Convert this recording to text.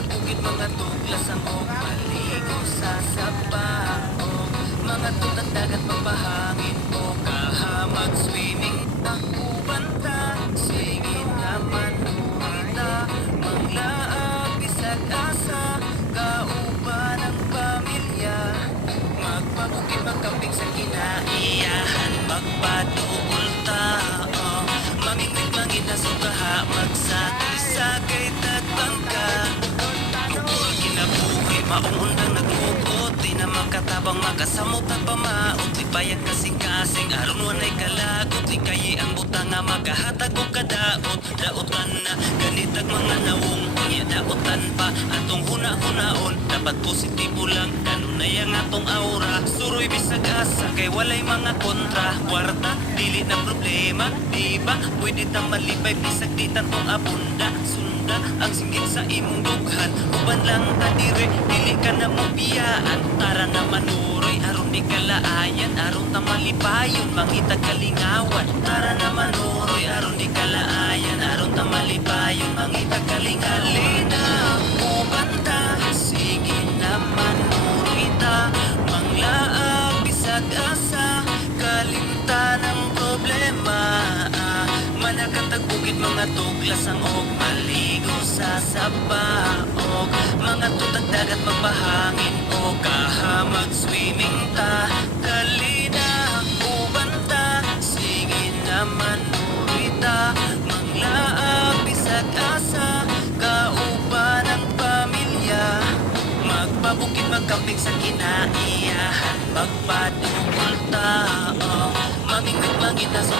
katag-bukid, mga tuglas ang og maligo sa sabaong, mga tutat dagat magbahangin o kahamag swimming takuban ta, sige naman urita, manglaag bisag asa, kauban ang pamilya, magpabukid magkamping sa kinaiyahan, magpaduol tao, mamingwit mangita sugaha, magsakay-sakay tagbangka, tukol kinabuhi, maungundang nagmugot, di na makatabang makasamot at pamaot, di payag kasing-kasing, aron wanay kalagot, di kayi ang butang nga makahatag o kadaot, daotan na ganitag mga nawong, iya daotan pa, atong huna-hunaon, dapat positibo lang, kanunay ang atong aura, suroy bisag asa, kay walay mga kontra, kwarta, dili na problema, di ba? Pwede tang malipay, bisag di tantong abunda, sunda, ang singgit sa imong dughan, uban lang ta dire, dili ka na mo biyaan, tara na manuroy, aron di kalaayan, aron ta malipayon, mangita kalingawan, tara na manuroy, aron di kalaayan, aron ta malipayon, mangita kalingalina, uban ta, sige na manuroy ta, manglaag bisag asa, kalimtan ang problema, manakatag bukid, mga tuglas ang og maligo sa sabaog, mga tutag dagat magbahangin o kahamag swimming ta, kalina uban ta, sige naman urita, manglaag bisag asa, kauban ang pamilya, magpabukid magkamping sa kinaiyahan, magpadungol tao, mamingwit mangita sa